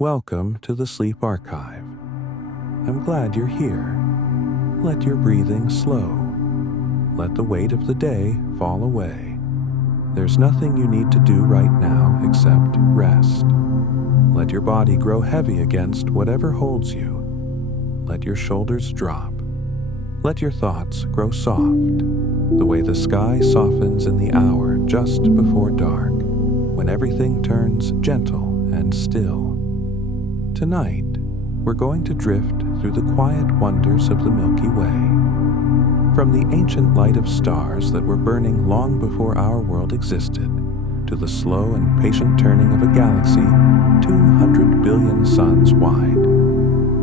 Welcome to the Sleep Archive. I'm glad you're here. Let your breathing slow. Let the weight of the day fall away. There's nothing you need to do right now except rest. Let your body grow heavy against whatever holds you. Let your shoulders drop. Let your thoughts grow soft, the way the sky softens in the hour just before dark, when everything turns gentle and still. Tonight, we're going to drift through the quiet wonders of the Milky Way. From the ancient light of stars that were burning long before our world existed, to the slow and patient turning of a galaxy 200 billion suns wide,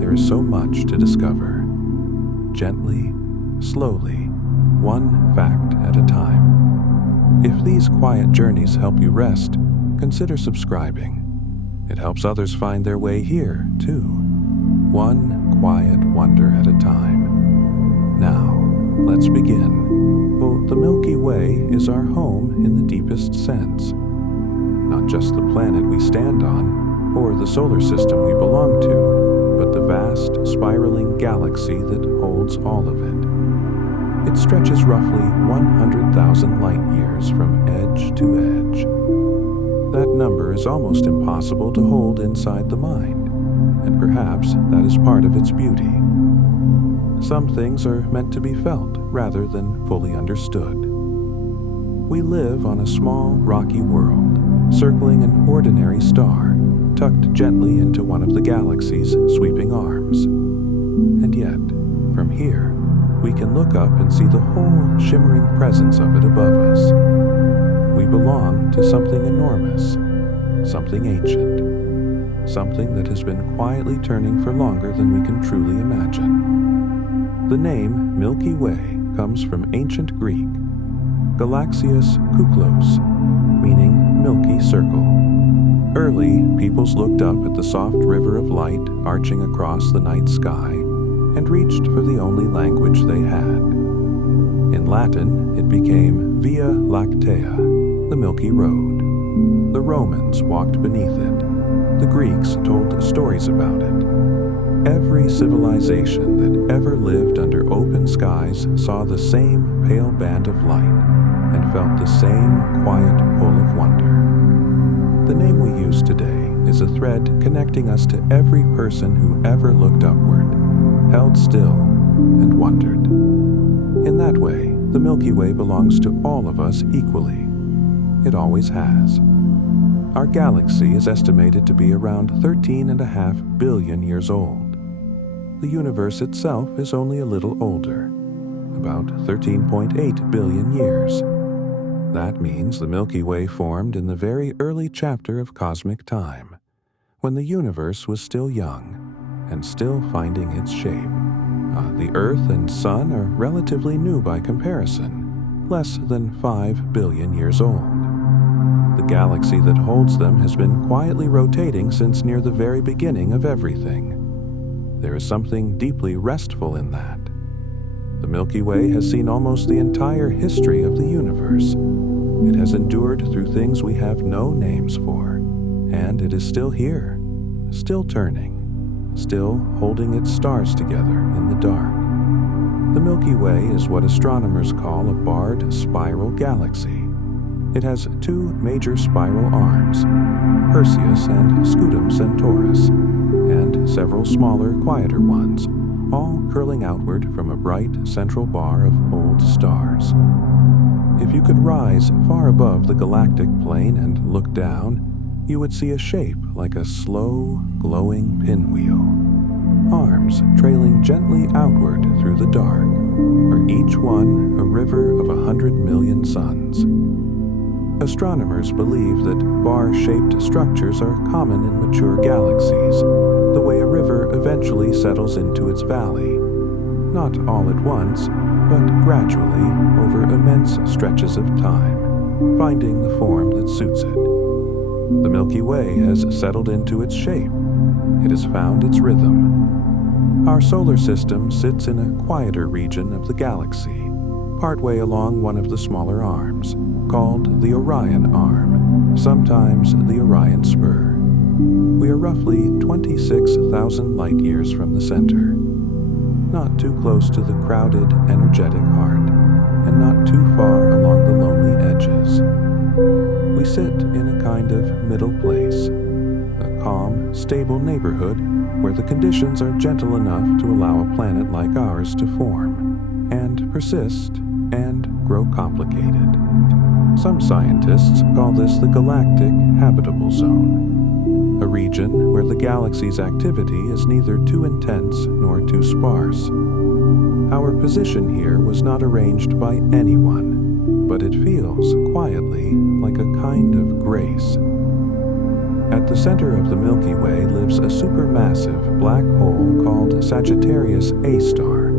there is so much to discover. Gently, slowly, one fact at a time. If these quiet journeys help you rest, consider subscribing. It helps others find their way here, too. One quiet wonder at a time. Now, let's begin. Well, the Milky Way is our home in the deepest sense. Not just the planet we stand on, or the solar system we belong to, but the vast, spiraling galaxy that holds all of it. It stretches roughly 100,000 light-years from edge to edge. That number is almost impossible to hold inside the mind, and perhaps that is part of its beauty. Some things are meant to be felt rather than fully understood. We live on a small, rocky world, circling an ordinary star, tucked gently into one of the galaxy's sweeping arms. And yet, from here, we can look up and see the whole shimmering presence of it above us. We belong to something enormous, something ancient, something that has been quietly turning for longer than we can truly imagine. The name Milky Way comes from ancient Greek, Galaxius Kuklos, meaning Milky Circle. Early, peoples looked up at the soft river of light arching across the night sky and reached for the only language they had. In Latin, it became Via Lactea, the Milky Road. The Romans walked beneath it. The Greeks told stories about it. Every civilization that ever lived under open skies saw the same pale band of light and felt the same quiet pull of wonder. The name we use today is a thread connecting us to every person who ever looked upward, held still, and wondered. In that way, the Milky Way belongs to all of us equally. It always has. Our galaxy is estimated to be around 13.5 billion years old. The universe itself is only a little older, about 13.8 billion years. That means the Milky Way formed in the very early chapter of cosmic time, when the universe was still young and still finding its shape. The Earth and Sun are relatively new by comparison, less than 5 billion years old. The galaxy that holds them has been quietly rotating since near the very beginning of everything. There is something deeply restful in that. The Milky Way has seen almost the entire history of the universe. It has endured through things we have no names for, and it is still here, still turning, still holding its stars together in the dark. The Milky Way is what astronomers call a barred spiral galaxy. It has two major spiral arms, Perseus and Scutum Centaurus, and several smaller, quieter ones, all curling outward from a bright central bar of old stars. If you could rise far above the galactic plane and look down, you would see a shape like a slow, glowing pinwheel. Arms trailing gently outward through the dark, or each one a river of 100 million suns. Astronomers believe that bar-shaped structures are common in mature galaxies, the way a river eventually settles into its valley, not all at once, but gradually over immense stretches of time, finding the form that suits it. The Milky Way has settled into its shape. It has found its rhythm. Our solar system sits in a quieter region of the galaxy, partway along one of the smaller arms, called the Orion Arm, sometimes the Orion Spur. We are roughly 26,000 light-years from the center, not too close to the crowded, energetic heart, and not too far along the lonely edges. We sit in a kind of middle place, a calm, stable neighborhood where the conditions are gentle enough to allow a planet like ours to form, and persist, and grow complicated. Some scientists call this the galactic habitable zone, a region where the galaxy's activity is neither too intense nor too sparse. Our position here was not arranged by anyone, but it feels quietly like a kind of grace. At the center of the Milky Way lives a supermassive black hole called Sagittarius A star.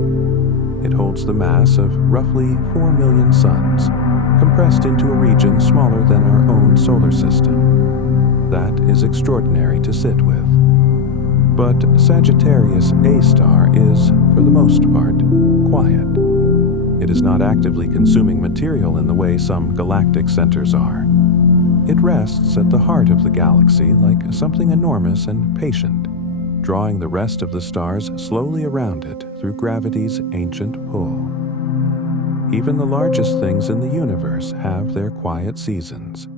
It holds the mass of roughly 4 million suns, compressed into a region smaller than our own solar system. That is extraordinary to sit with. But Sagittarius A star is, for the most part, quiet. It is not actively consuming material in the way some galactic centers are. It rests at the heart of the galaxy like something enormous and patient, drawing the rest of the stars slowly around it through gravity's ancient pull. Even the largest things in the universe have their quiet seasons.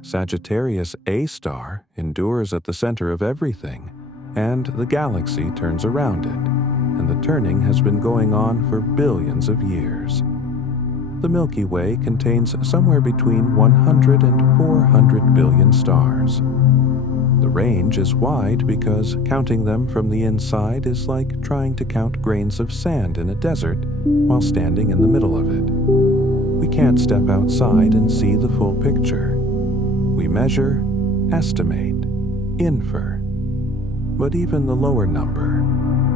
Sagittarius A star endures at the center of everything, and the galaxy turns around it, and the turning has been going on for billions of years. The Milky Way contains somewhere between 100 and 400 billion stars. The range is wide because counting them from the inside is like trying to count grains of sand in a desert while standing in the middle of it. We can't step outside and see the full picture. We measure, estimate, infer. But even the lower number,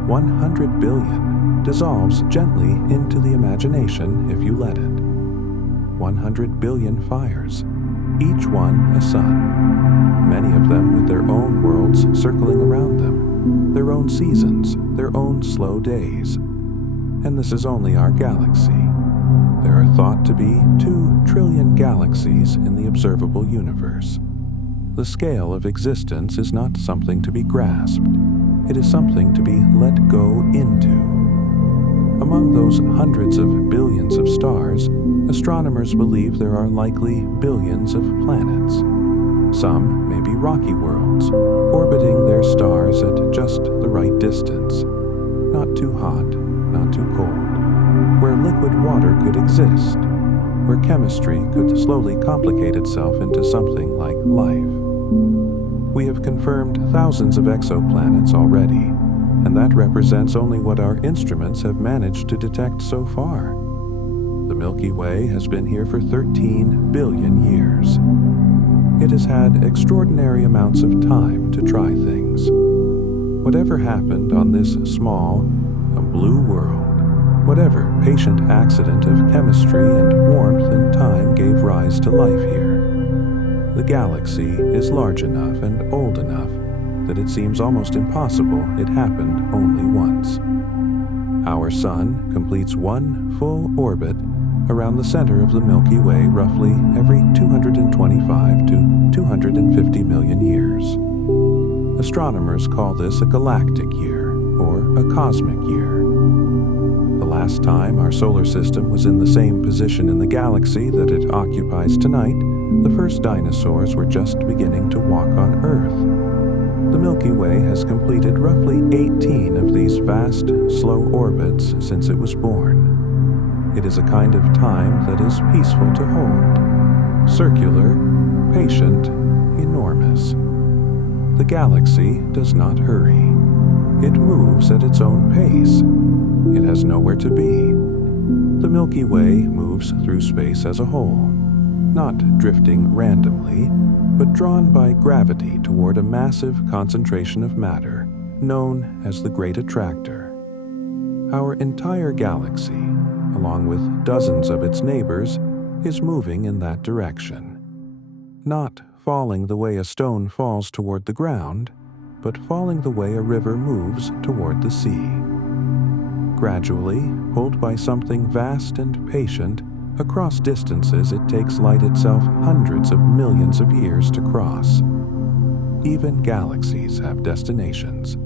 100 billion, dissolves gently into the imagination if you let it. 100 billion fires, each one a sun, many of them with their own worlds circling around them, their own seasons, their own slow days. And this is only our galaxy. There are thought to be 2 trillion galaxies in the observable universe. The scale of existence is not something to be grasped. It is something to be let go into. Among those hundreds of billions of stars, astronomers believe there are likely billions of planets. Some may be rocky worlds, orbiting their stars at just the right distance. Not too hot, not too cold. Where liquid water could exist. Where chemistry could slowly complicate itself into something like life. We have confirmed thousands of exoplanets already, and that represents only what our instruments have managed to detect so far. The Milky Way has been here for 13 billion years. It has had extraordinary amounts of time to try things. Whatever happened on this small, a blue world, whatever patient accident of chemistry and warmth and time gave rise to life here, the galaxy is large enough and old enough that it seems almost impossible it happened only once. Our sun completes one full orbit around the center of the Milky Way roughly every 225 to 250 million years. Astronomers call this a galactic year or a cosmic year. The last time our solar system was in the same position in the galaxy that it occupies tonight, the first dinosaurs were just beginning to walk on Earth. The Milky Way has completed roughly 18 of these vast, slow orbits since it was born. It is a kind of time that is peaceful to hold. Circular, patient, enormous. The galaxy does not hurry. It moves at its own pace. It has nowhere to be. The Milky Way moves through space as a whole, not drifting randomly, but drawn by gravity toward a massive concentration of matter, known as the Great Attractor. Our entire galaxy, along with dozens of its neighbors, is moving in that direction. Not falling the way a stone falls toward the ground, but falling the way a river moves toward the sea. Gradually, pulled by something vast and patient, across distances it takes light itself hundreds of millions of years to cross. Even galaxies have destinations.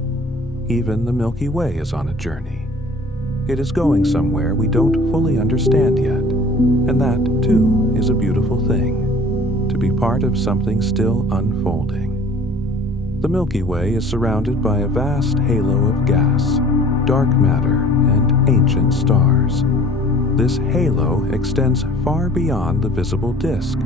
Even the Milky Way is on a journey. It is going somewhere we don't fully understand yet, and that, too, is a beautiful thing, to be part of something still unfolding. The Milky Way is surrounded by a vast halo of gas, dark matter, and ancient stars. This halo extends far beyond the visible disk,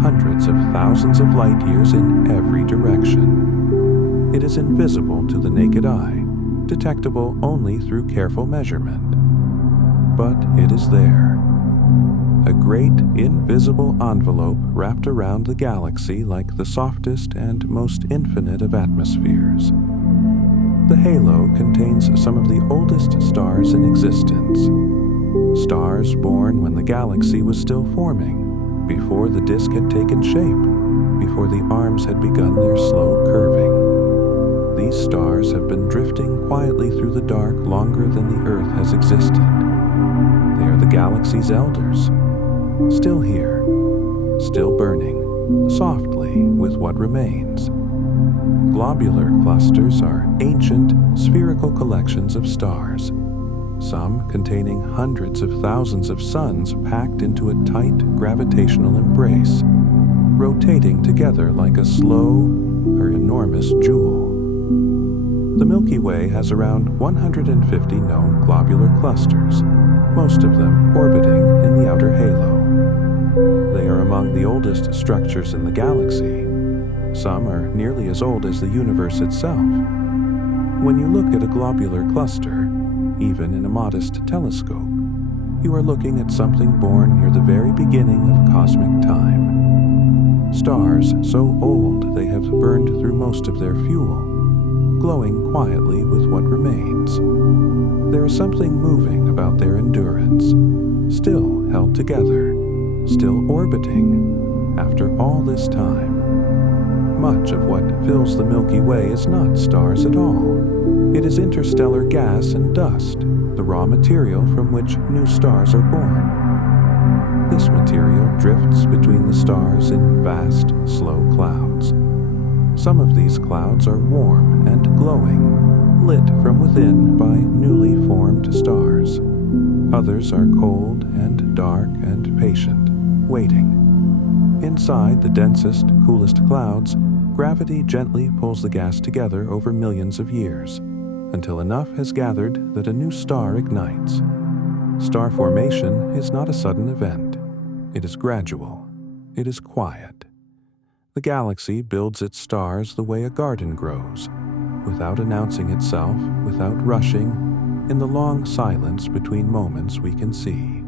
hundreds of thousands of light years in every direction. It is invisible to the naked eye, detectable only through careful measurement. But it is there. A great, invisible envelope wrapped around the galaxy like the softest and most infinite of atmospheres. The halo contains some of the oldest stars in existence. Stars born when the galaxy was still forming, before the disk had taken shape, before the arms had begun their slow curving. These stars have been drifting quietly through the dark longer than the Earth has existed. They are the galaxy's elders, still here, still burning, softly with what remains. Globular clusters are ancient, spherical collections of stars, some containing hundreds of thousands of suns packed into a tight gravitational embrace, rotating together like a slow or enormous jewel. The Milky Way has around 150 known globular clusters, most of them orbiting in the outer halo. They are among the oldest structures in the galaxy. Some are nearly as old as the universe itself. When you look at a globular cluster, even in a modest telescope, you are looking at something born near the very beginning of cosmic time. Stars so old they have burned through most of their fuel, glowing quietly with what remains. There is something moving about their endurance, still held together, still orbiting, after all this time. Much of what fills the Milky Way is not stars at all. It is interstellar gas and dust, the raw material from which new stars are born. This material drifts between the stars in vast, slow clouds. Some of these clouds are warm and glowing, lit from within by newly formed stars. Others are cold and dark and patient, waiting. Inside the densest, coolest clouds, gravity gently pulls the gas together over millions of years, until enough has gathered that a new star ignites. Star formation is not a sudden event. It is gradual. It is quiet. The galaxy builds its stars the way a garden grows, without announcing itself, without rushing, in the long silence between moments we can see.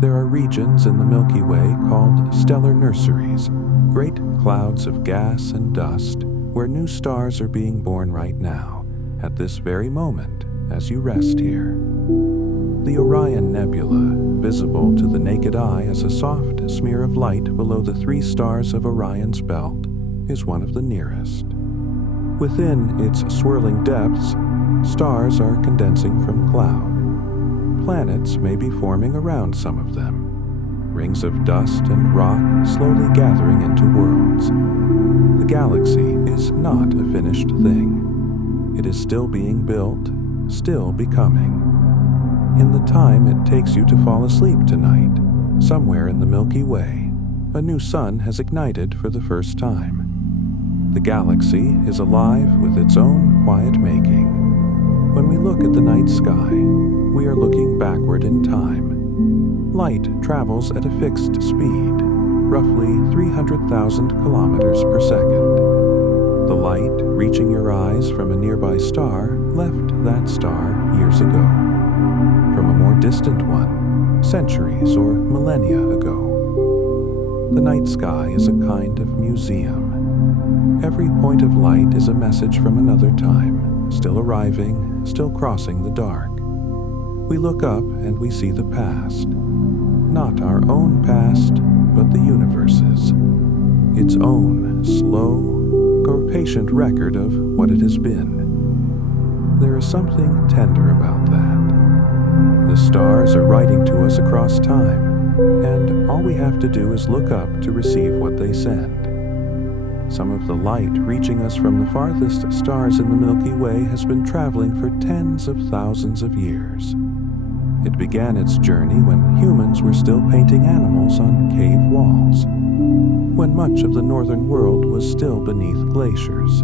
There are regions in the Milky Way called stellar nurseries, great clouds of gas and dust, where new stars are being born right now, at this very moment, as you rest here. The Orion Nebula, visible to the naked eye as a soft smear of light below the 3 stars of Orion's belt, is one of the nearest. Within its swirling depths, stars are condensing from cloud. Planets may be forming around some of them, rings of dust and rock slowly gathering into worlds. The galaxy is not a finished thing. It is still being built, still becoming. In the time it takes you to fall asleep tonight, somewhere in the Milky Way, a new sun has ignited for the first time. The galaxy is alive with its own quiet making. When we look at the night sky, we are looking backward in time. Light travels at a fixed speed, roughly 300,000 kilometers per second. The light reaching your eyes from a nearby star left that star years ago. From a more distant one, centuries or millennia ago. The night sky is a kind of museum. Every point of light is a message from another time, still arriving, still crossing the dark. We look up and we see the past. Not our own past, but the universe's. Its own slow or patient record of what it has been. There is something tender about that. The stars are writing to us across time, and all we have to do is look up to receive what they send. Some of the light reaching us from the farthest stars in the Milky Way has been traveling for tens of thousands of years. It began its journey when humans were still painting animals on cave walls, when much of the northern world was still beneath glaciers.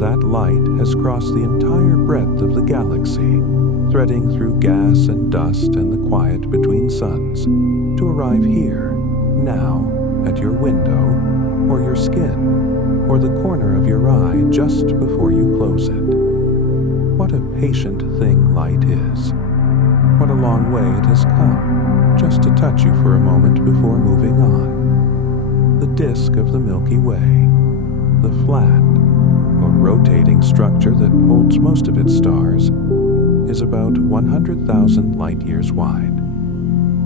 That light has crossed the entire breadth of the galaxy, threading through gas and dust and the quiet between suns, to arrive here, now, at your window, or your skin, or the corner of your eye just before you close it. What a patient thing light is. What a long way it has come, just to touch you for a moment before moving on. The disk of the Milky Way, the flat, or rotating structure that holds most of its stars, is about 100,000 light-years wide,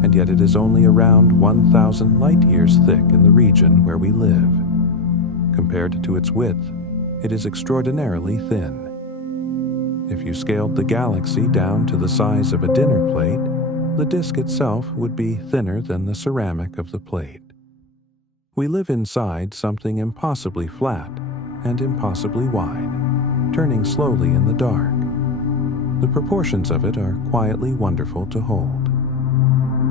and yet it is only around 1,000 light-years thick in the region where we live. Compared to its width, it is extraordinarily thin. If you scaled the galaxy down to the size of a dinner plate, the disk itself would be thinner than the ceramic of the plate. We live inside something impossibly flat and impossibly wide, turning slowly in the dark. The proportions of it are quietly wonderful to hold.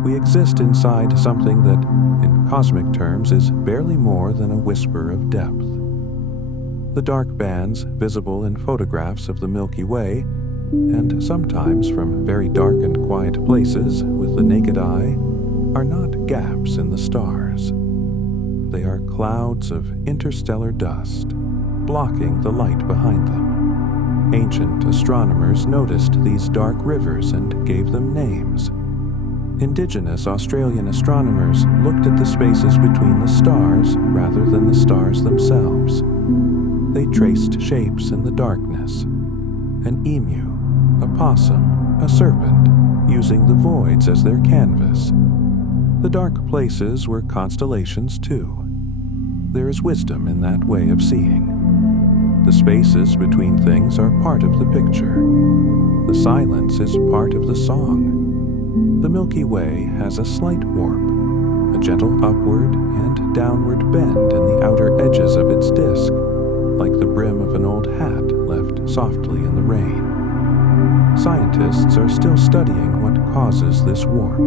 We exist inside something that, in cosmic terms, is barely more than a whisper of depth. The dark bands visible in photographs of the Milky Way, and sometimes from very dark and quiet places with the naked eye, are not gaps in the stars. They are clouds of interstellar dust, blocking the light behind them. Ancient astronomers noticed these dark rivers and gave them names. Indigenous Australian astronomers looked at the spaces between the stars rather than the stars themselves. They traced shapes in the darkness. An emu, a possum, a serpent, using the voids as their canvas. The dark places were constellations too. There is wisdom in that way of seeing. The spaces between things are part of the picture. The silence is part of the song. The Milky Way has a slight warp, a gentle upward and downward bend in the outer edges of its disk, like the brim of an old hat left softly in the rain. Scientists are still studying what causes this warp.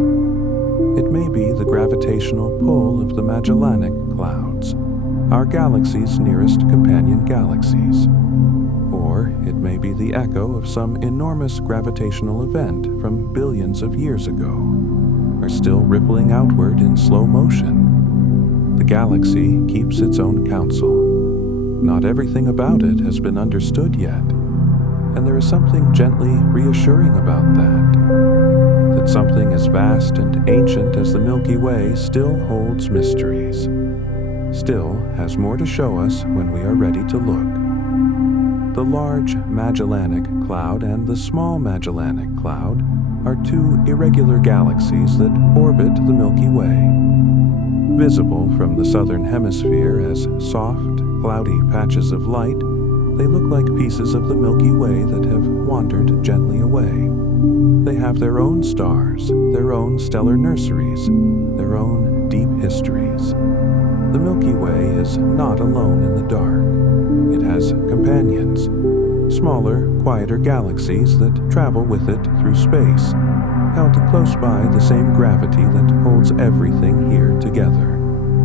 It may be the gravitational pull of the Magellanic Clouds, our galaxy's nearest companion galaxies. Or it may be the echo of some enormous gravitational event from billions of years ago, or still rippling outward in slow motion. The galaxy keeps its own counsel. Not everything about it has been understood yet, and there is something gently reassuring about that something as vast and ancient as the Milky Way still holds mysteries, still has more to show us when we are ready to look. The large Magellanic Cloud and the small Magellanic Cloud are two irregular galaxies that orbit the Milky Way. Visible from the southern hemisphere as soft, cloudy patches of light, they look like pieces of the Milky Way that have wandered gently away. They have their own stars, their own stellar nurseries, their own deep histories. The Milky Way is not alone in the dark. It has companions, smaller, quieter galaxies that travel with it through space, held close by the same gravity that holds everything here together.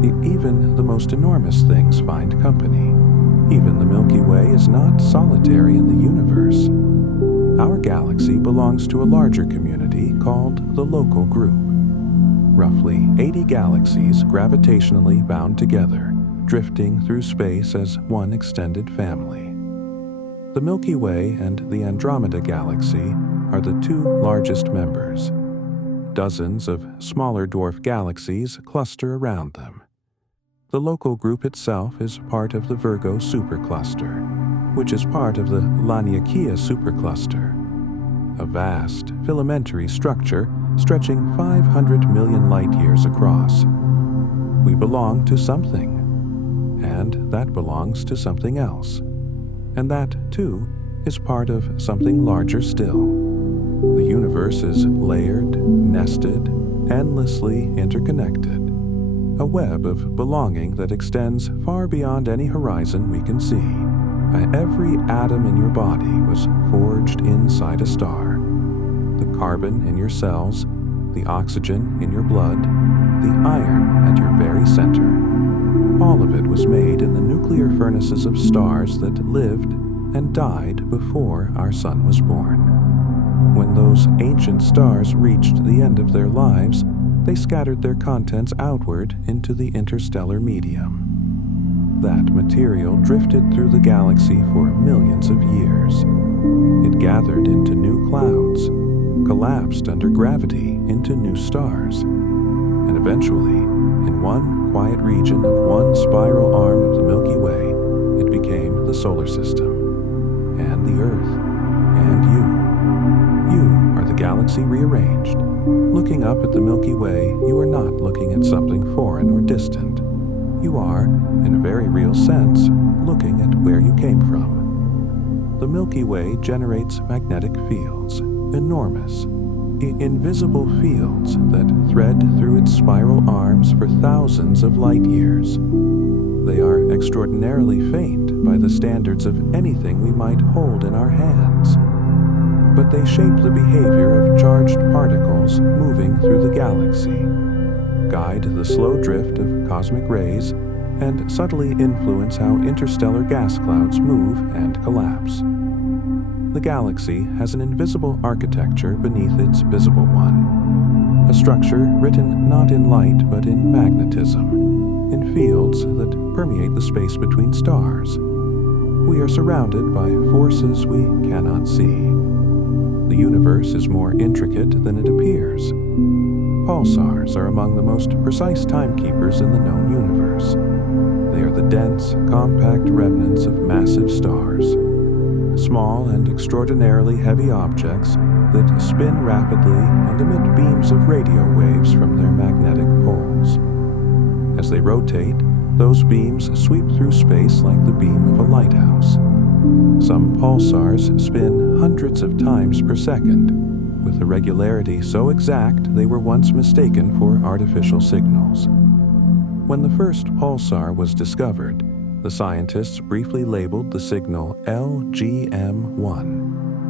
Even the most enormous things find company. Even the Milky Way is not solitary in the universe. Our galaxy belongs to a larger community called the Local Group. Roughly 80 galaxies gravitationally bound together, drifting through space as one extended family. The Milky Way and the Andromeda Galaxy are the two largest members. Dozens of smaller dwarf galaxies cluster around them. The Local Group itself is part of the Virgo supercluster, which is part of the Laniakea supercluster, a vast filamentary structure stretching 500 million light-years across. We belong to something, and that belongs to something else, and that, too, is part of something larger still. The universe is layered, nested, endlessly interconnected. a web of belonging that extends far beyond any horizon we can see. Every atom in your body was forged inside a star. The carbon in your cells, the oxygen in your blood, the iron at your very center. All of it was made in the nuclear furnaces of stars that lived and died before our sun was born. When those ancient stars reached the end of their lives, they scattered their contents outward into the interstellar medium. That material drifted through the galaxy for millions of years. It gathered into new clouds, collapsed under gravity into new stars, and eventually, in one quiet region of one spiral arm of the Milky Way, it became the solar system, and the Earth, and you. You are the galaxy rearranged. Looking up at the Milky Way, you are not looking at something foreign or distant. You are, in a very real sense, looking at where you came from. The Milky Way generates magnetic fields, enormous, invisible fields that thread through its spiral arms for thousands of light years. They are extraordinarily faint by the standards of anything we might hold in our hands, but they shape the behavior of charged particles moving through the galaxy, guide the slow drift of cosmic rays, and subtly influence how interstellar gas clouds move and collapse. The galaxy has an invisible architecture beneath its visible one, a structure written not in light but in magnetism, in fields that permeate the space between stars. We are surrounded by forces we cannot see. The universe is more intricate than it appears. Pulsars are among the most precise timekeepers in the known universe. They are the dense, compact remnants of massive stars, small and extraordinarily heavy objects that spin rapidly and emit beams of radio waves from their magnetic poles. As they rotate, those beams sweep through space like the beam of a lighthouse. Some pulsars spin hundreds of times per second, with a regularity so exact they were once mistaken for artificial signals. When the first pulsar was discovered, the scientists briefly labeled the signal LGM-1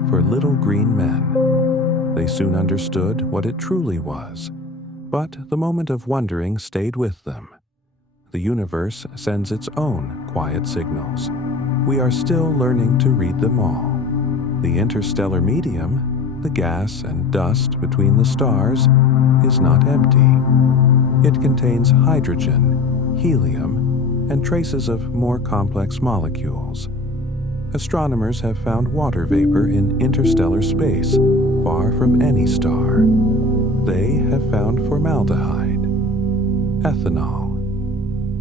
for Little Green Men. They soon understood what it truly was, but the moment of wondering stayed with them. The universe sends its own quiet signals. We are still learning to read them all. The interstellar medium, the gas and dust between the stars, is not empty. It contains hydrogen, helium, and traces of more complex molecules. Astronomers have found water vapor in interstellar space, far from any star. They have found formaldehyde, ethanol,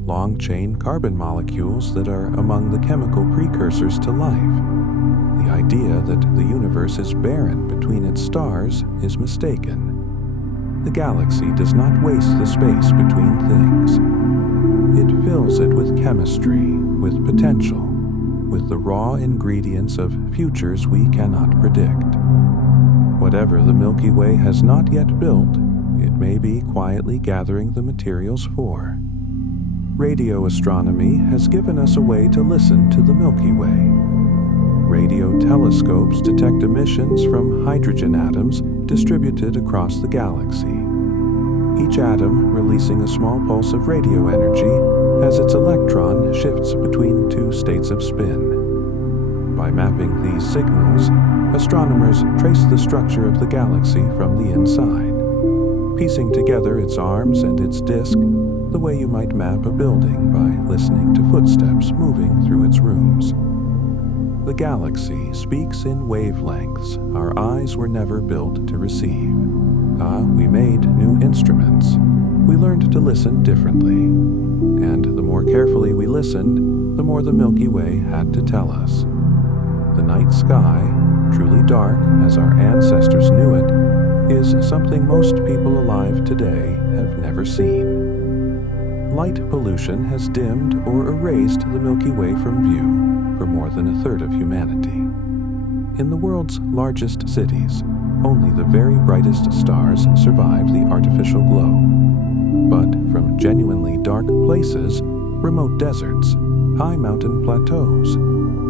long-chain carbon molecules that are among the chemical precursors to life. The idea that the universe is barren between its stars is mistaken. The galaxy does not waste the space between things. It fills it with chemistry, with potential, with the raw ingredients of futures we cannot predict. Whatever the Milky Way has not yet built, it may be quietly gathering the materials for. Radio astronomy has given us a way to listen to the Milky Way. Radio telescopes detect emissions from hydrogen atoms distributed across the galaxy. Each atom, releasing a small pulse of radio energy, as its electron shifts between two states of spin. By mapping these signals, astronomers trace the structure of the galaxy from the inside, piecing together its arms and its disk the way you might map a building by listening to footsteps moving through its rooms. The galaxy speaks in wavelengths our eyes were never built to receive. We made new instruments. We learned to listen differently. And the more carefully we listened, the more the Milky Way had to tell us. The night sky, truly dark as our ancestors knew it, is something most people alive today have never seen. Light pollution has dimmed or erased the Milky Way from view for more than a third of humanity. In the world's largest cities, only the very brightest stars survive the artificial glow. but from genuinely dark places, remote deserts, high mountain plateaus,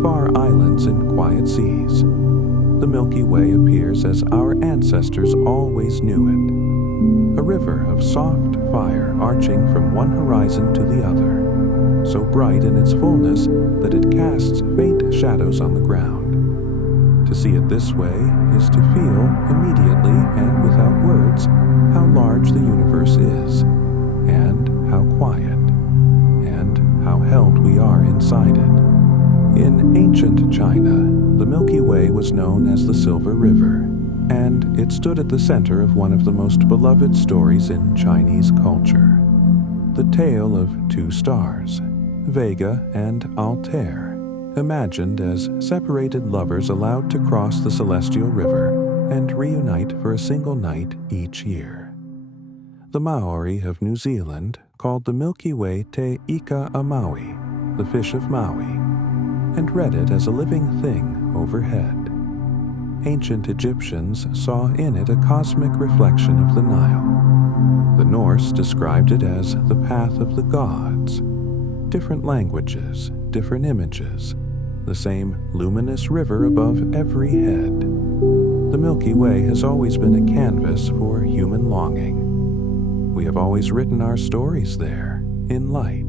far islands and quiet seas. The Milky Way appears as our ancestors always knew it. A river of soft fire arching from one horizon to the other, so bright in its fullness that it casts faint shadows on the ground. To see it this way is to feel immediately and without words how large the universe is, and how quiet, and how held we are inside it. In ancient China, the Milky Way was known as the Silver River, and it stood at the center of one of the most beloved stories in Chinese culture, the tale of two stars, Vega and Altair, imagined as separated lovers allowed to cross the celestial river and reunite for a single night each year. The Maori of New Zealand called the Milky Way Te Ika a Maui, the fish of Maui, and read it as a living thing overhead. Ancient Egyptians saw in it a cosmic reflection of the Nile. The Norse described it as the path of the gods. Different languages, different images, the same luminous river above every head. The Milky Way has always been a canvas for human longing. We have always written our stories there, in light.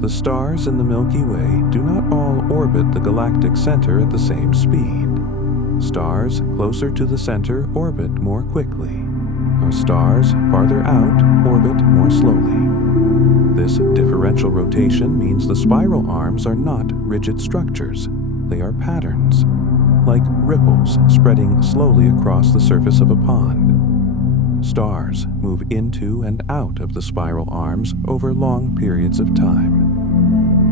The stars in the Milky Way do not all orbit the galactic center at the same speed. Stars closer to the center orbit more quickly, while stars farther out orbit more slowly. This differential rotation means the spiral arms are not rigid structures, they are patterns, like ripples spreading slowly across the surface of a pond. Stars move into and out of the spiral arms over long periods of time.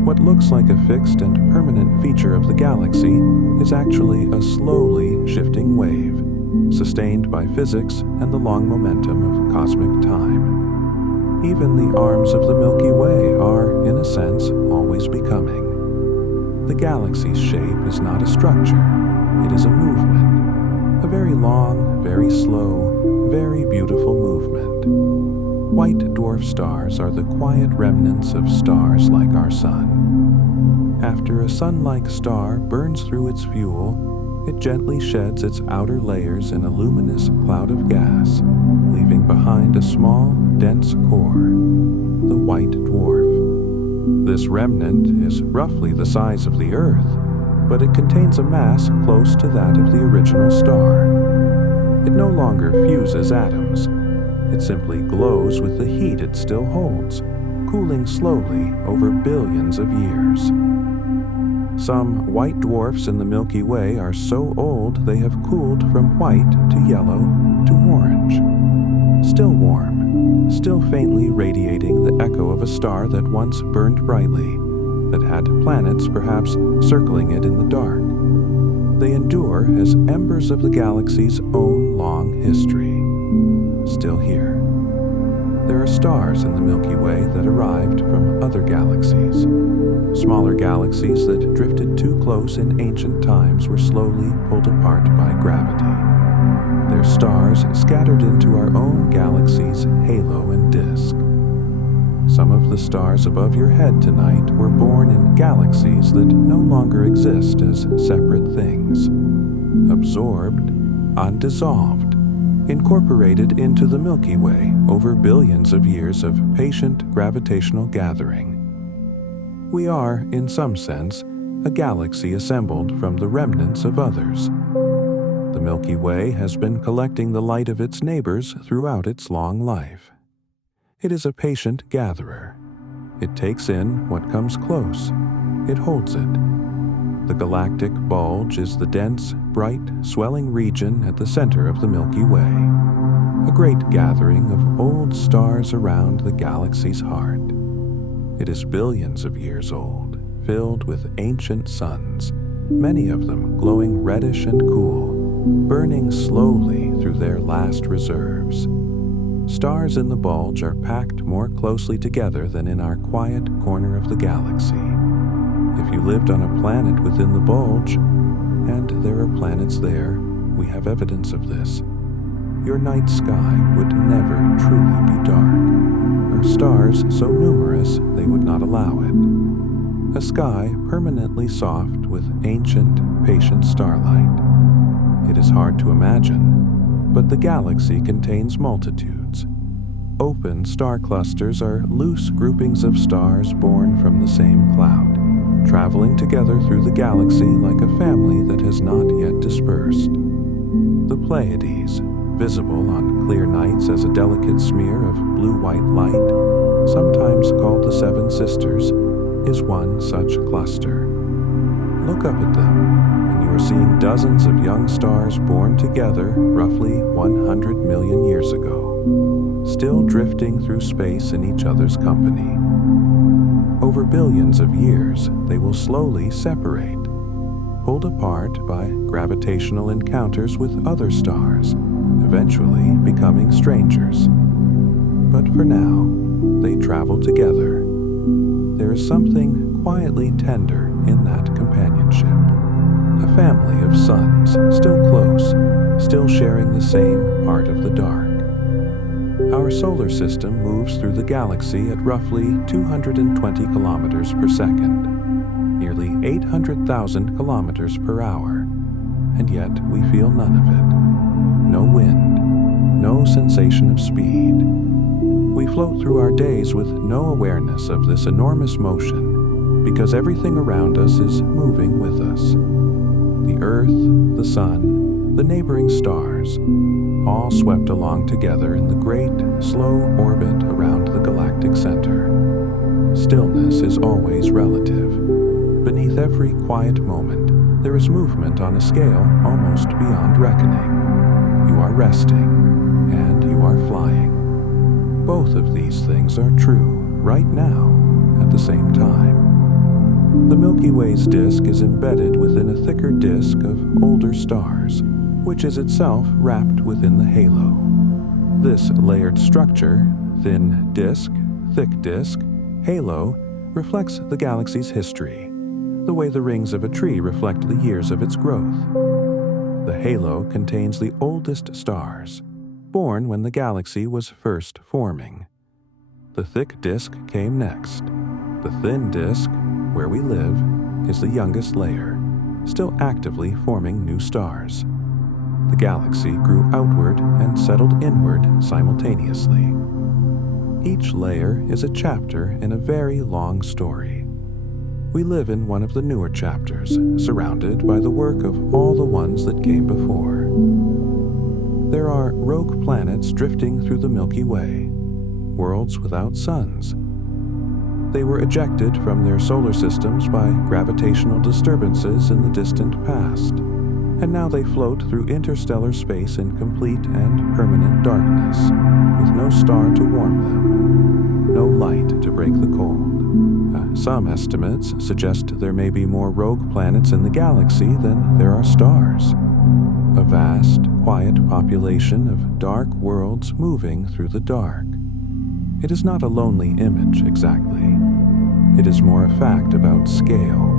What looks like a fixed and permanent feature of the galaxy is actually a slowly shifting wave, sustained by physics and the long momentum of cosmic time. Even the arms of the Milky Way are, in a sense, always becoming. The galaxy's shape is not a structure, it is a movement. A very long, very slow, very beautiful movement. White dwarf stars are the quiet remnants of stars like our sun. After a sun-like star burns through its fuel, it gently sheds its outer layers in a luminous cloud of gas, leaving behind a small, dense core, the white dwarf. This remnant is roughly the size of the Earth, but it contains a mass close to that of the original star. It no longer fuses atoms. It simply glows with the heat it still holds, cooling slowly over billions of years. Some white dwarfs in the Milky Way are so old they have cooled from white to yellow to orange. Still warm, still faintly radiating the echo of a star that once burned brightly, that had planets perhaps circling it in the dark. They endure as embers of the galaxy's own long history. Still here. There are stars in the Milky Way that arrived from other galaxies. Smaller galaxies that drifted too close in ancient times were slowly pulled apart by gravity. Their stars scattered into our own galaxy's halo and disk. Some of the stars above your head tonight were born in galaxies that no longer exist as separate things. Absorbed, undissolved, incorporated into the Milky Way over billions of years of patient gravitational gathering. We are, in some sense, a galaxy assembled from the remnants of others. The Milky Way has been collecting the light of its neighbors throughout its long life. It is a patient gatherer. It takes in what comes close. It holds it. The galactic bulge is the dense, bright, swelling region at the center of the Milky Way, a great gathering of old stars around the galaxy's heart. It is billions of years old, filled with ancient suns, many of them glowing reddish and cool, burning slowly through their last reserves. Stars in the bulge are packed more closely together than in our quiet corner of the galaxy. If you lived on a planet within the bulge, and there are planets there, we have evidence of this, your night sky would never truly be dark, or stars so numerous they would not allow it. A sky permanently soft with ancient, patient starlight. It is hard to imagine, but the galaxy contains multitudes. Open star clusters are loose groupings of stars born from the same cloud, traveling together through the galaxy like a family that has not yet dispersed. The Pleiades, visible on clear nights as a delicate smear of blue-white light, sometimes called the Seven Sisters, is one such cluster. Look up at them, and you are seeing dozens of young stars born together roughly 100 million years ago, still drifting through space in each other's company. Over billions of years, they will slowly separate, pulled apart by gravitational encounters with other stars, eventually becoming strangers. But for now, they travel together. There is something quietly tender in that companionship. A family of suns, still close, still sharing the same part of the dark. Our solar system moves through the galaxy at roughly 220 kilometers per second, nearly 800,000 kilometers per hour, and yet we feel none of it. No wind, no sensation of speed. We float through our days with no awareness of this enormous motion because everything around us is moving with us. The Earth, the Sun, the neighboring stars, all swept along together in the great, slow orbit around the galactic center. Stillness is always relative. Beneath every quiet moment, there is movement on a scale almost beyond reckoning. You are resting, and you are flying. Both of these things are true right now at the same time. The Milky Way's disk is embedded within a thicker disk of older stars, which is itself wrapped within the halo. This layered structure, thin disk, thick disk, halo, reflects the galaxy's history, the way the rings of a tree reflect the years of its growth. The halo contains the oldest stars, born when the galaxy was first forming. The thick disk came next. The thin disk, where we live, is the youngest layer, still actively forming new stars. The galaxy grew outward and settled inward simultaneously. Each layer is a chapter in a very long story. We live in one of the newer chapters, surrounded by the work of all the ones that came before. There are rogue planets drifting through the Milky Way, worlds without suns. They were ejected from their solar systems by gravitational disturbances in the distant past, and now they float through interstellar space in complete and permanent darkness, with no star to warm them, no light to break the cold. Some estimates suggest there may be more rogue planets in the galaxy than there are stars. A vast, quiet population of dark worlds moving through the dark. It is not a lonely image, exactly. It is more a fact about scale.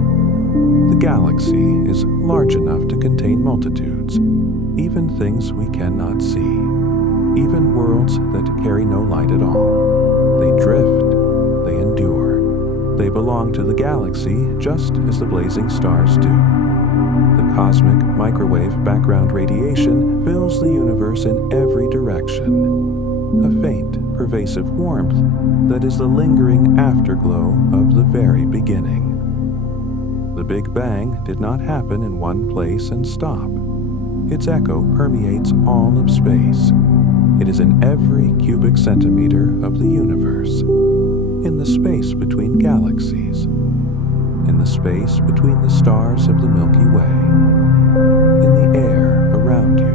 The galaxy is large enough to contain multitudes, even things we cannot see, even worlds that carry no light at all. They drift, they endure. They belong to the galaxy just as the blazing stars do. The cosmic microwave background radiation fills the universe in every direction, a faint, pervasive warmth that is the lingering afterglow of the very beginning. The Big Bang did not happen in one place and stop. Its echo permeates all of space. It is in every cubic centimeter of the universe, in the space between galaxies, in the space between the stars of the Milky Way, in the air around you.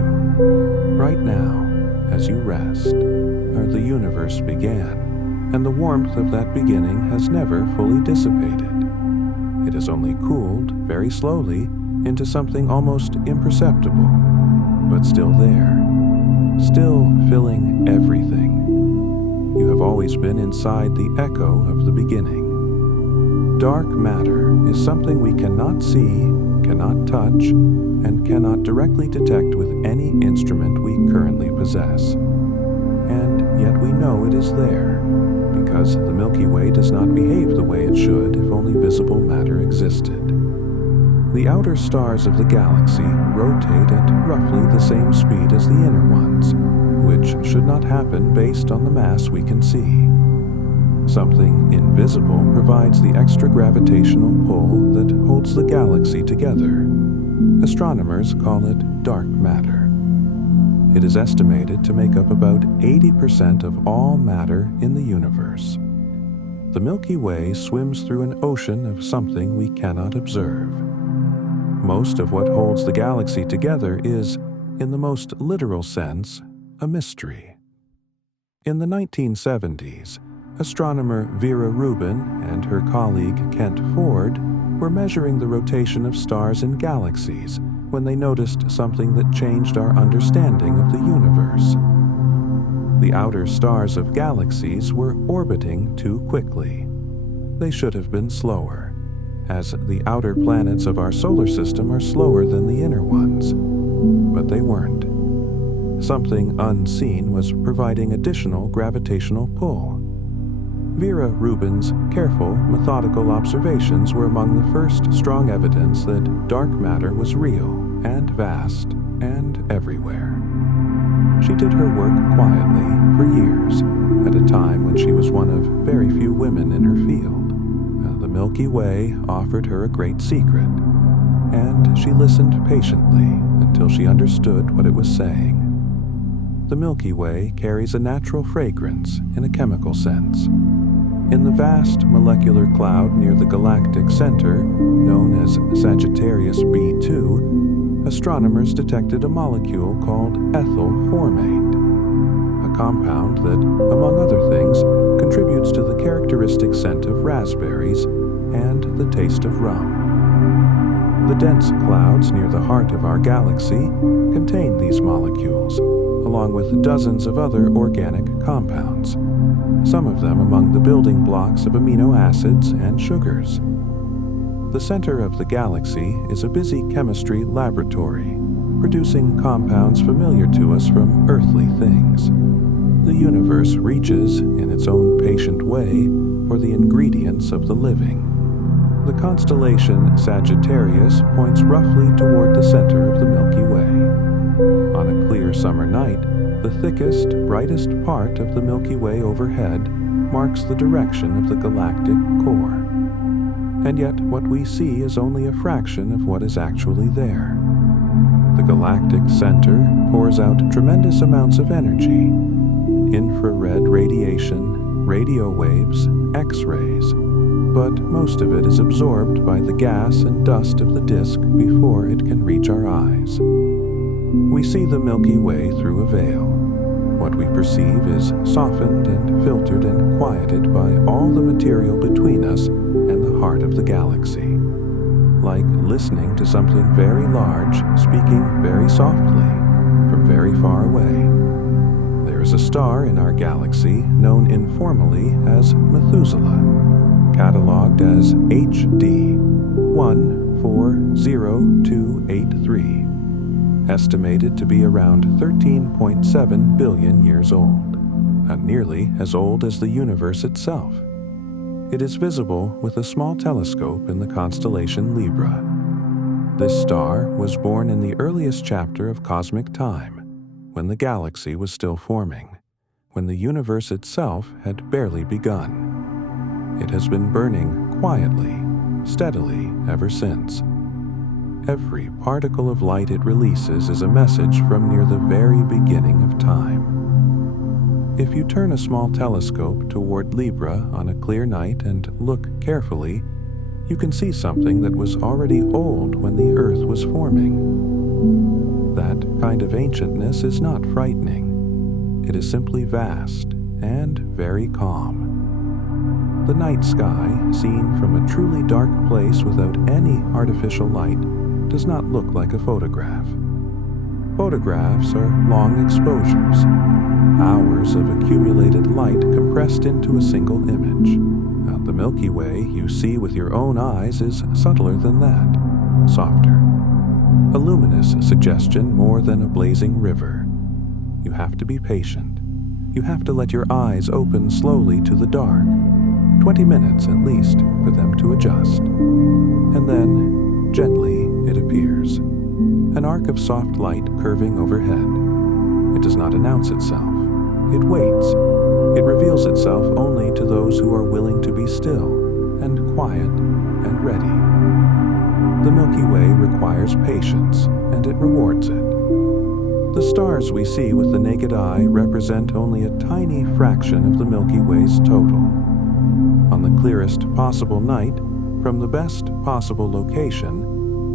Right now, as you rest, the universe began, and the warmth of that beginning has never fully dissipated. It has only cooled, very slowly, into something almost imperceptible, but still there, still filling everything. You have always been inside the echo of the beginning. Dark matter is something we cannot see, cannot touch and cannot directly detect with any instrument we currently possess. And yet we know it is there, because the Milky Way does not behave the way it should if only visible matter existed. The outer stars of the galaxy rotate at roughly the same speed as the inner ones, which should not happen based on the mass we can see. Something invisible provides the extra gravitational pull that holds the galaxy together. Astronomers call it dark matter. It is estimated to make up about 80% of all matter in the universe. The Milky Way swims through an ocean of something we cannot observe. Most of what holds the galaxy together is, in the most literal sense, a mystery. In the 1970s, astronomer Vera Rubin and her colleague Kent Ford were measuring the rotation of stars in galaxies when they noticed something that changed our understanding of the universe. The outer stars of galaxies were orbiting too quickly. They should have been slower, as the outer planets of our solar system are slower than the inner ones. But they weren't. Something unseen was providing additional gravitational pull. Vera Rubin's careful, methodical observations were among the first strong evidence that dark matter was real and vast and everywhere. She did her work quietly for years, at a time when she was one of very few women in her field. The Milky Way offered her a great secret, and she listened patiently until she understood what it was saying. The Milky Way carries a natural fragrance in a chemical sense. In the vast molecular cloud near the galactic center, known as Sagittarius B2, astronomers detected a molecule called ethyl formate, a compound that, among other things, contributes to the characteristic scent of raspberries and the taste of rum. The dense clouds near the heart of our galaxy contain these molecules, along with dozens of other organic compounds, some of them among the building blocks of amino acids and sugars. The center of the galaxy is a busy chemistry laboratory, producing compounds familiar to us from earthly things. The universe reaches, in its own patient way, for the ingredients of the living. The constellation Sagittarius points roughly toward the center of the Milky Way. On a clear summer night, the thickest, brightest part of the Milky Way overhead marks the direction of the galactic core. And yet what we see is only a fraction of what is actually there. The galactic center pours out tremendous amounts of energy: infrared radiation, radio waves, X-rays, but most of it is absorbed by the gas and dust of the disk before it can reach our eyes. We see the Milky Way through a veil. What we perceive is softened and filtered and quieted by all the material between us and the heart of the galaxy. Like listening to something very large speaking very softly from very far away. There is a star in our galaxy known informally as Methuselah, catalogued as HD 140283. Estimated to be around 13.7 billion years old, and nearly as old as the universe itself. It is visible with a small telescope in the constellation Libra. This star was born in the earliest chapter of cosmic time, when the galaxy was still forming, when the universe itself had barely begun. It has been burning quietly, steadily ever since. Every particle of light it releases is a message from near the very beginning of time. If you turn a small telescope toward Libra on a clear night and look carefully, you can see something that was already old when the Earth was forming. That kind of ancientness is not frightening. It is simply vast and very calm. The night sky, seen from a truly dark place without any artificial light, does not look like a photograph. Photographs are long exposures, hours of accumulated light compressed into a single image. Now, the Milky Way you see with your own eyes is subtler than that. softer. A luminous suggestion more than a blazing river. You have to be patient. You have to let your eyes open slowly to the dark, 20 minutes at least for them to adjust. And then, gently, it appears. An arc of soft light curving overhead. It does not announce itself. It waits. It reveals itself only to those who are willing to be still and quiet and ready. The Milky Way requires patience, and it rewards it. The stars we see with the naked eye represent only a tiny fraction of the Milky Way's total. On the clearest possible night, from the best possible location,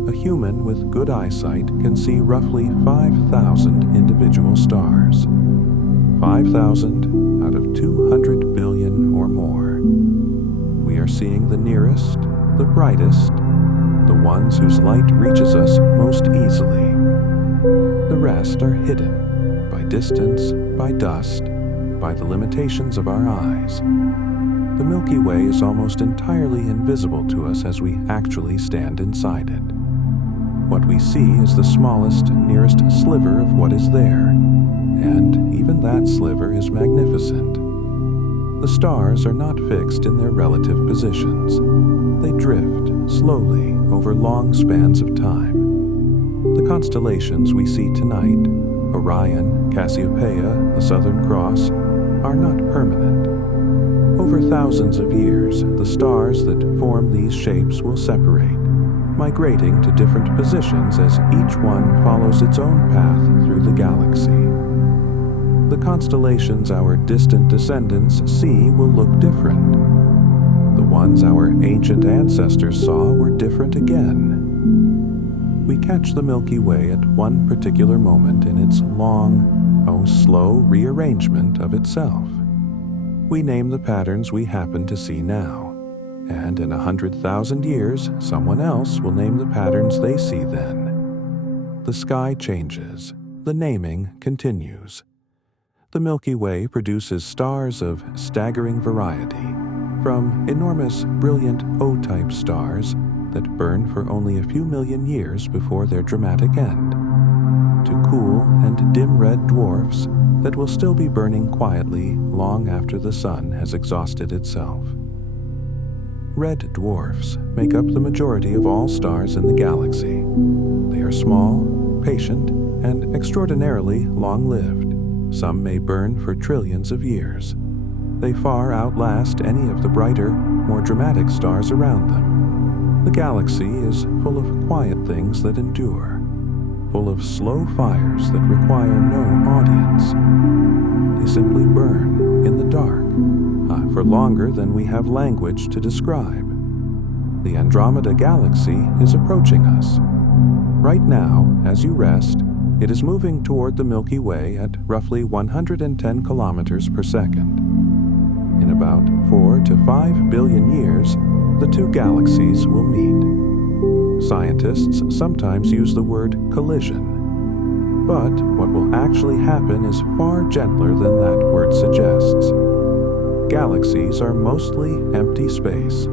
a human with good eyesight can see roughly 5,000 individual stars. 5,000 out of 200 billion or more. We are seeing the nearest, the brightest, the ones whose light reaches us most easily. The rest are hidden by distance, by dust, by the limitations of our eyes. The Milky Way is almost entirely invisible to us as we actually stand inside it. What we see is the smallest, nearest sliver of what is there, and even that sliver is magnificent. The stars are not fixed in their relative positions. They drift slowly over long spans of time. The constellations we see tonight, Orion, Cassiopeia, the Southern Cross, are not permanent. Over thousands of years, the stars that form these shapes will separate, migrating to different positions as each one follows its own path through the galaxy. The constellations our distant descendants see will look different. The ones our ancient ancestors saw were different again. We catch the Milky Way at one particular moment in its long, slow rearrangement of itself. We name the patterns we happen to see now, and in 100,000 years, someone else will name the patterns they see then. The sky changes. The naming continues. The Milky Way produces stars of staggering variety, from enormous, brilliant O-type stars that burn for only a few million years before their dramatic end, to cool and dim red dwarfs that will still be burning quietly long after the sun has exhausted itself. Red dwarfs make up the majority of all stars in the galaxy. They are small, patient, and extraordinarily long-lived. Some may burn for trillions of years. They far outlast any of the brighter, more dramatic stars around them. The galaxy is full of quiet things that endure, full of slow fires that require no audience. They simply burn in the dark, for longer than we have language to describe. The Andromeda Galaxy is approaching us. Right now, as you rest, it is moving toward the Milky Way at roughly 110 kilometers per second. In about 4 to 5 billion years, the two galaxies will meet. Scientists sometimes use the word collision, but what will actually happen is far gentler than that word suggests. Galaxies are mostly empty space.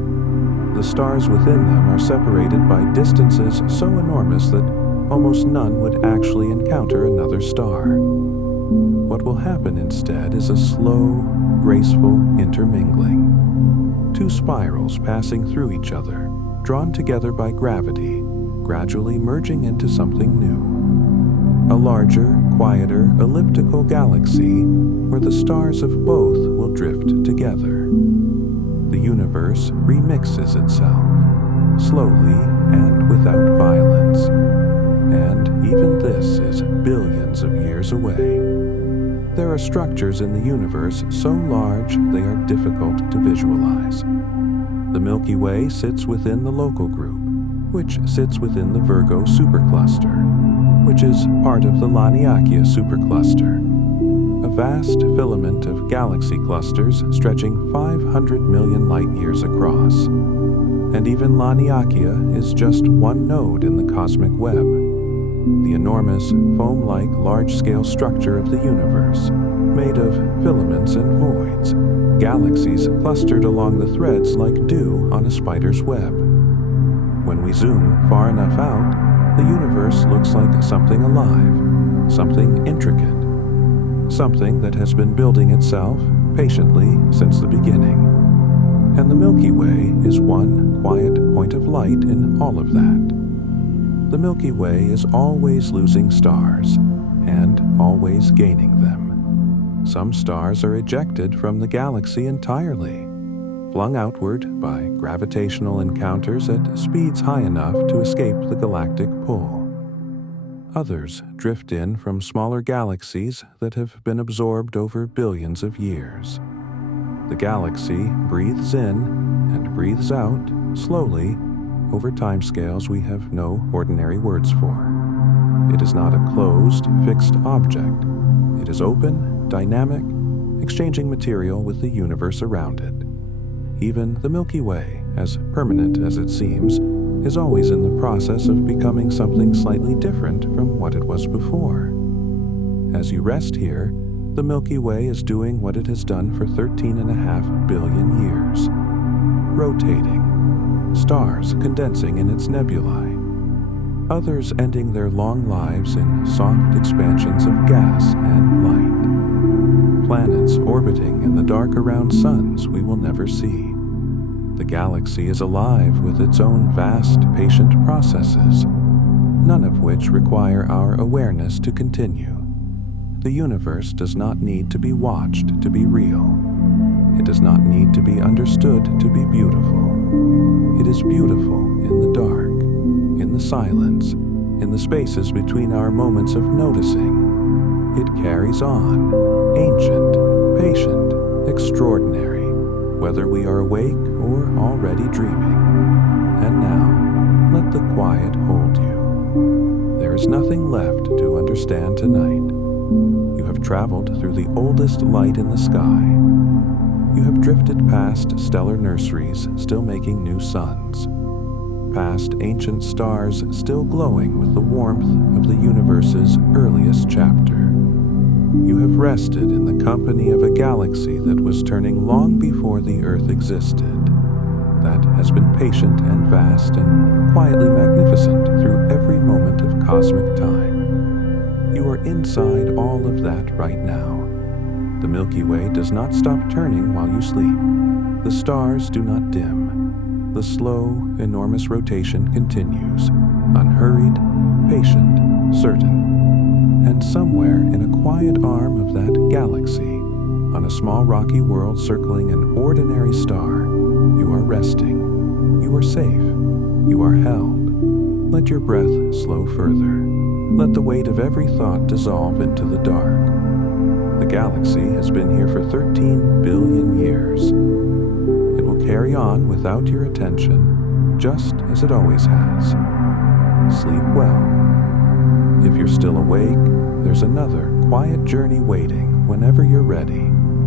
The stars within them are separated by distances so enormous that almost none would actually encounter another star. What will happen instead is a slow, graceful intermingling. Two spirals passing through each other, drawn together by gravity, gradually merging into something new. A larger, quieter, elliptical galaxy where the stars of both will drift together. The universe remixes itself, slowly and without violence. And even this is billions of years away. There are structures in the universe so large they are difficult to visualize. The Milky Way sits within the local group, which sits within the Virgo supercluster, which is part of the Laniakea supercluster, a vast filament of galaxy clusters stretching 500 million light-years across. And even Laniakea is just one node in the cosmic web, the enormous, foam-like, large-scale structure of the universe, made of filaments and voids, galaxies clustered along the threads like dew on a spider's web. When we zoom far enough out, the universe looks like something alive, something intricate, something that has been building itself patiently since the beginning. And the Milky Way is one quiet point of light in all of that. The Milky Way is always losing stars and always gaining them. Some stars are ejected from the galaxy entirely, flung outward by gravitational encounters at speeds high enough to escape the galactic pull. Others drift in from smaller galaxies that have been absorbed over billions of years. The galaxy breathes in and breathes out slowly over timescales we have no ordinary words for. It is not a closed, fixed object. It is open, dynamic, exchanging material with the universe around it. Even the Milky Way, as permanent as it seems, is always in the process of becoming something slightly different from what it was before. As you rest here, the Milky Way is doing what it has done for 13.5 billion years, rotating, stars condensing in its nebulae, others ending their long lives in soft expansions of gas and light, planets orbiting in the dark around suns we will never see. The galaxy is alive with its own vast, patient processes, none of which require our awareness to continue. The universe does not need to be watched to be real. It does not need to be understood to be beautiful. It is beautiful in the dark, in the silence, in the spaces between our moments of noticing. It carries on, ancient, patient, extraordinary, whether we are awake or already dreaming. And now, let the quiet hold you. There is nothing left to understand tonight. You have traveled through the oldest light in the sky. You have drifted past stellar nurseries still making new suns, past ancient stars still glowing with the warmth of the universe's earliest chapter. You have rested in the company of a galaxy that was turning long before the Earth existed, that has been patient and vast and quietly magnificent through every moment of cosmic time. You are inside all of that right now. The Milky Way does not stop turning while you sleep. The stars do not dim. The slow, enormous rotation continues, unhurried, patient, certain. And somewhere in a quiet arm of that galaxy, on a small rocky world circling an ordinary star, you are resting. You are safe. You are held. Let your breath slow further. Let the weight of every thought dissolve into the dark. The galaxy has been here for 13 billion years. It will carry on without your attention, just as it always has. Sleep well. If you're still awake, there's another quiet journey waiting whenever you're ready.